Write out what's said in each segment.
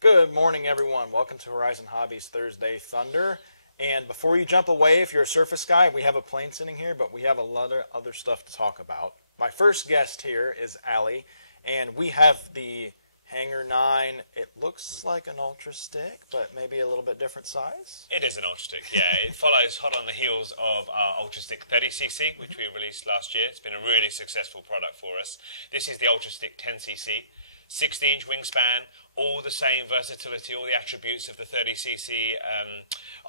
Good morning, everyone. Welcome to Horizon Hobbies Thursday Thunder. And before you jump away, if you're a surface guy, we have a plane sitting here, but we have a lot of other stuff to talk about. My first guest here is Allie, and we have the Hangar 9. It looks like an Ultra Stick, but maybe a little bit different size. It is an Ultra Stick, yeah. It follows hot on the heels of our Ultra Stick 30cc, which we released last year. It's been a really successful product for us. This is the Ultra Stick 10cc. 60-inch wingspan, all the same versatility, all the attributes of the 30cc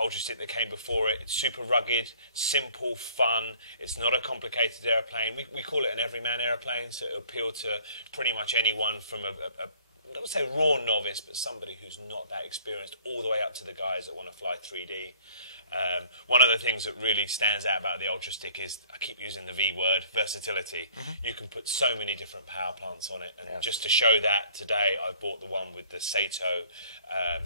Ultra Stick that came before it. It's super rugged, simple, fun. It's not a complicated airplane. We call it an everyman airplane, so it'll appeal to pretty much anyone from I don't say raw novice, but somebody who's not that experienced, all the way up to the guys that want to fly 3D. One of the things that really stands out about the Ultra Stick is, I keep using the V word, versatility. You can put so many different power plants on it, and just to show that, today I bought the one with the Sato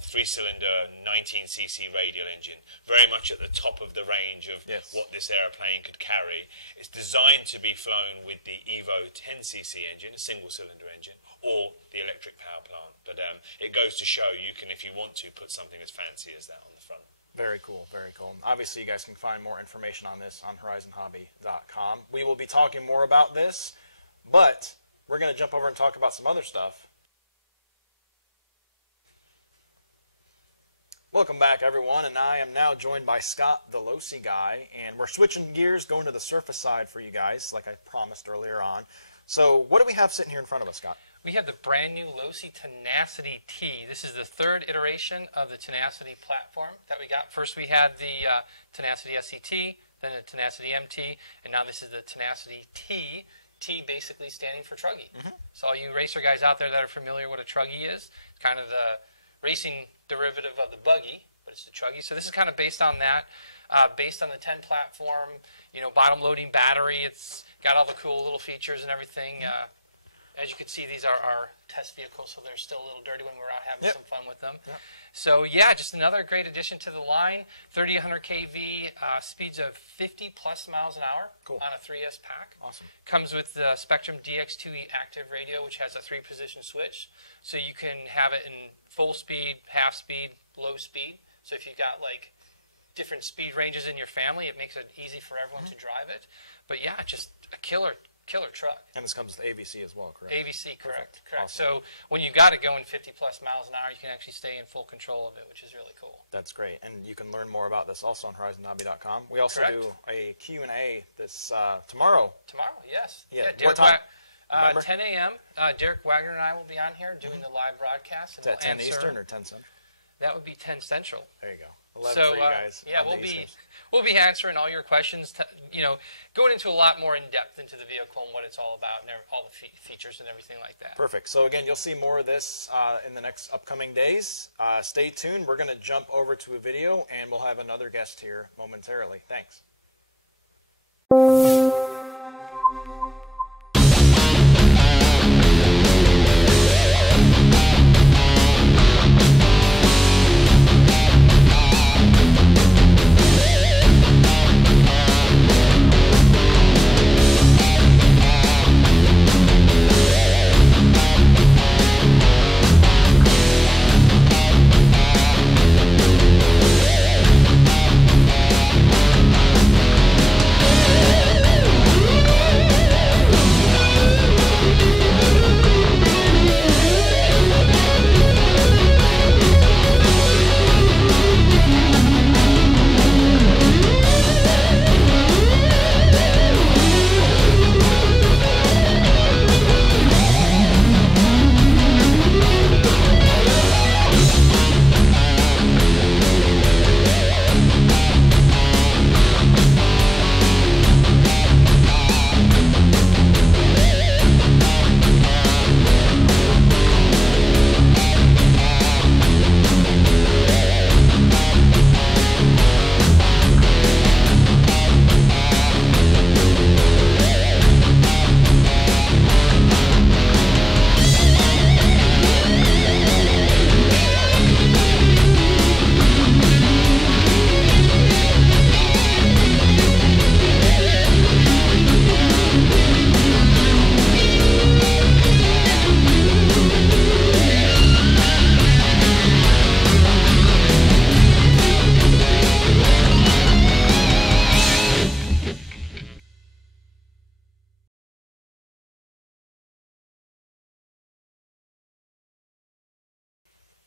3-cylinder 19cc radial engine, very much at the top of the range of what this airplane could carry. It's designed to be flown with the Evo 10cc engine, a single-cylinder engine, or the electric power plant. But it goes to show you can, if you want to, put something as fancy as that on the front. Very cool, very cool. Obviously, you guys can find more information on this on horizonhobby.com. We will be talking more about this, but we're going to jump over and talk about some other stuff. Welcome back, everyone, and I am now joined by Scott, the Losi guy, and we're switching gears, going to the surface side for you guys, like I promised earlier on. So what do we have sitting here in front of us, Scott? We have the brand new Losi Tenacity-T. This is the third iteration of the Tenacity platform that we got. First we had the Tenacity SCT, then the Tenacity MT, and now this is the Tenacity-T. T basically standing for truggy. So all you racer guys out there that are familiar with what a truggy is, it's kind of the racing derivative of the buggy, but it's the truggy. So this is kind of based on that. Based on the 10 platform, you know, bottom loading battery. It's got all the cool little features and everything. As you can see, these are our test vehicles, so they're still a little dirty when we're out having some fun with them. So yeah, just another great addition to the line. 30 to 100 kV, speeds of 50 plus miles an hour on a 3S pack. Awesome. Comes with the Spectrum DX2E active radio, which has a 3-position switch. So you can have it in full speed, half speed, low speed. So if you've got like different speed ranges in your family, it makes it easy for everyone to drive it. But yeah, just a killer truck. And this comes with AVC as well, correct? AVC, correct. Awesome. So when you got it going 50 plus miles an hour, you can actually stay in full control of it, which is really cool. That's great. And you can learn more about this also on horizonhobby.com. We also do a Q&A this tomorrow. Tomorrow, yes. Yeah, Derek, what time? 10 a.m. Derek Wagner and I will be on here doing the live broadcast. Is that 10 Eastern or 10 Central? That would be 10 Central. There you go. 11 for you guys. Yeah, we'll be answering all your questions. You know, going into a lot more in depth into the vehicle and what it's all about, and all the features and everything like that. Perfect. So again, you'll see more of this in the next upcoming days. Stay tuned. We're going to jump over to a video, and we'll have another guest here momentarily. Thanks.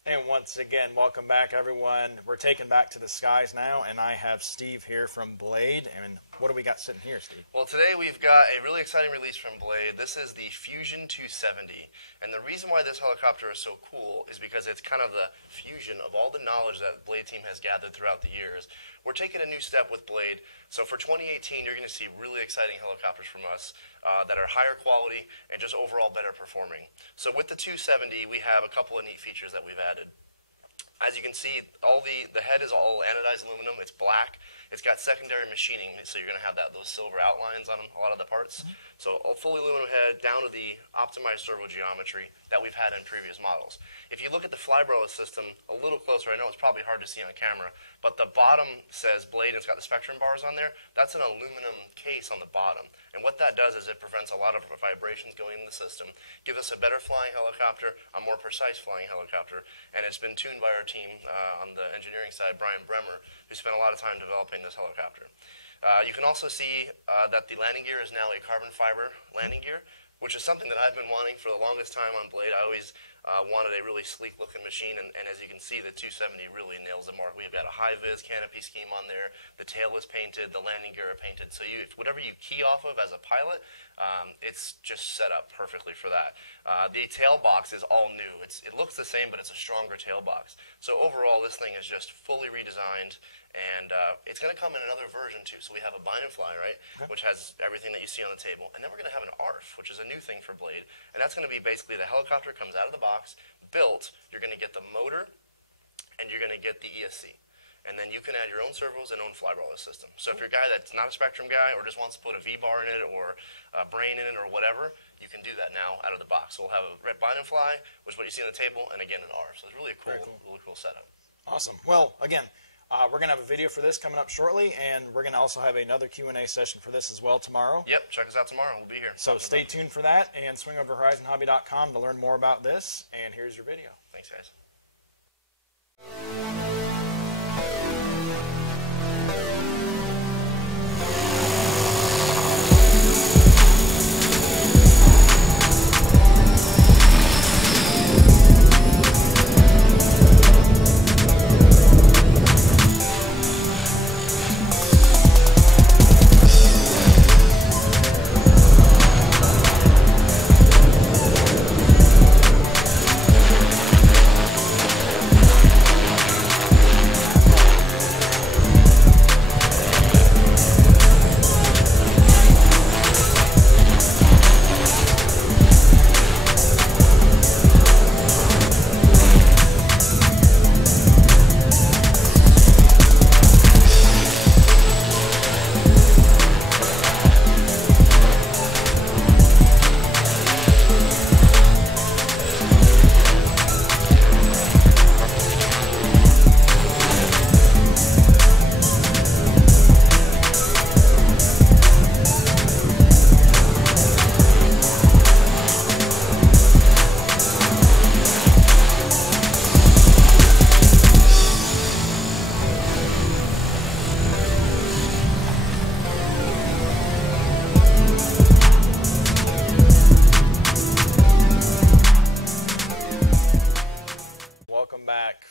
And once again, welcome back, everyone. We're taken back to the skies now, and I have Steve here from Blade. And what do we got sitting here, Steve? Well, today we've got a really exciting release from Blade. This is the Fusion 270. And the reason why this helicopter is so cool is because it's kind of the fusion of all the knowledge that the Blade team has gathered throughout the years. We're taking a new step with Blade. So for 2018, you're going to see really exciting helicopters from us that are higher quality and just overall better performing. So with the 270, we have a couple of neat features that we've added. As you can see, the head is all anodized aluminum. It's black. It's got secondary machining, so you're going to have those silver outlines on a lot of the parts. So a fully aluminum head down to the optimized servo geometry that we've had in previous models. If you look at the flybarless system a little closer, I know it's probably hard to see on camera, but the bottom says Blade and it's got the spectrum bars on there. That's an aluminum case on the bottom. And what that does is it prevents a lot of vibrations going in the system, gives us a better flying helicopter, a more precise flying helicopter, and it's been tuned by our team on the engineering side, Brian Bremer, who spent a lot of time developing this helicopter. You can also see that the landing gear is now a carbon fiber landing gear, which is something that I've been wanting for the longest time on Blade. I always wanted a really sleek looking machine, and as you can see, the 270 really nails the mark. We've got a high-vis canopy scheme on there, the tail is painted, the landing gear are painted, so whatever you key off of as a pilot, it's just set up perfectly for that. The tail box is all new. It looks the same, but it's a stronger tail box. So overall, this thing is just fully redesigned, and it's going to come in another version too. So we have a bind and fly, right, which has everything that you see on the table, and then we're going to have an ARF, which is a new thing for Blade, and that's going to be basically the helicopter comes out of the box, built, you're going to get the motor, and you're going to get the ESC. And then you can add your own servos and own flybarless system. So if you're a guy that's not a Spectrum guy or just wants to put a V-bar in it or a brain in it or whatever, you can do that now out of the box. So we'll have a red bind and fly, which is what you see on the table, and again an ARF. So it's really cool setup. Awesome. Well, again, we're going to have a video for this coming up shortly, and we're going to also have another Q&A session for this as well tomorrow. Yep, check us out tomorrow. We'll be here. So stay tuned for that, and swing over to horizonhobby.com to learn more about this, and here's your video. Thanks, guys.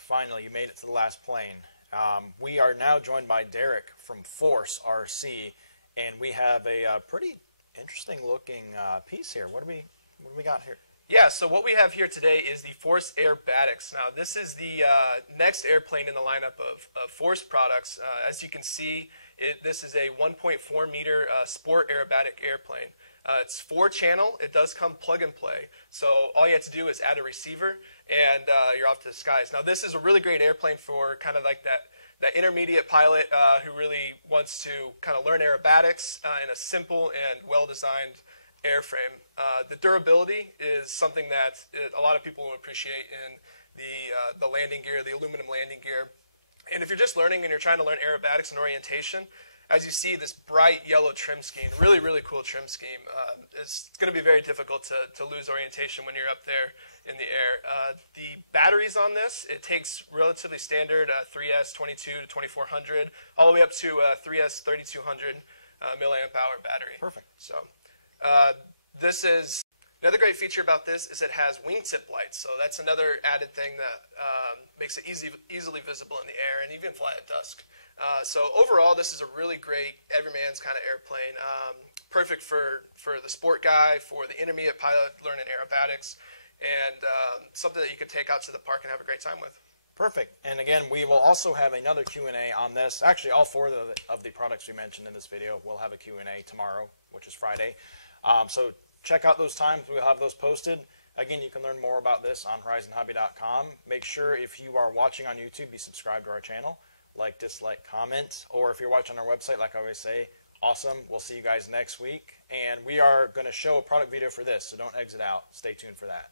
Finally, you made it to the last plane. We are now joined by Derek from Force RC, and we have a pretty interesting looking piece here. What do we got here? Yeah, so what we have here today is the Force Aire-Batix. Now, this is the next airplane in the lineup of Force products. As you can see, this is a 1.4 meter sport aerobatic airplane. It's 4-channel. It does come plug and play. So all you have to do is add a receiver, and you're off to the skies. Now, this is a really great airplane for kind of like that intermediate pilot who really wants to kind of learn aerobatics in a simple and well-designed airframe. The durability is something that a lot of people will appreciate in the landing gear, the aluminum landing gear. And if you're just learning and you're trying to learn aerobatics and orientation, as you see, this bright yellow trim scheme, really, really cool trim scheme. It's going to be very difficult to lose orientation when you're up there in the air. The batteries on this, it takes relatively standard 3S 22 to 2400, all the way up to 3S 3200 milliamp hour battery. Perfect. So this is Another great feature about this is it has wingtip lights, so that's another added thing that makes it easily visible in the air and even fly at dusk. So overall, this is a really great everyman's kind of airplane. Perfect for the sport guy, for the intermediate pilot learning aerobatics, and something that you could take out to the park and have a great time with. Perfect. And again, we will also have another Q&A on this. Actually, all four of the products we mentioned in this video will have a Q&A tomorrow, which is Friday. So check out those times. We'll have those posted. Again, you can learn more about this on horizonhobby.com. Make sure if you are watching on YouTube, be subscribed to our channel. Like, dislike, comment. Or if you're watching on our website, like I always say, awesome. We'll see you guys next week. And we are going to show a product video for this, so don't exit out. Stay tuned for that.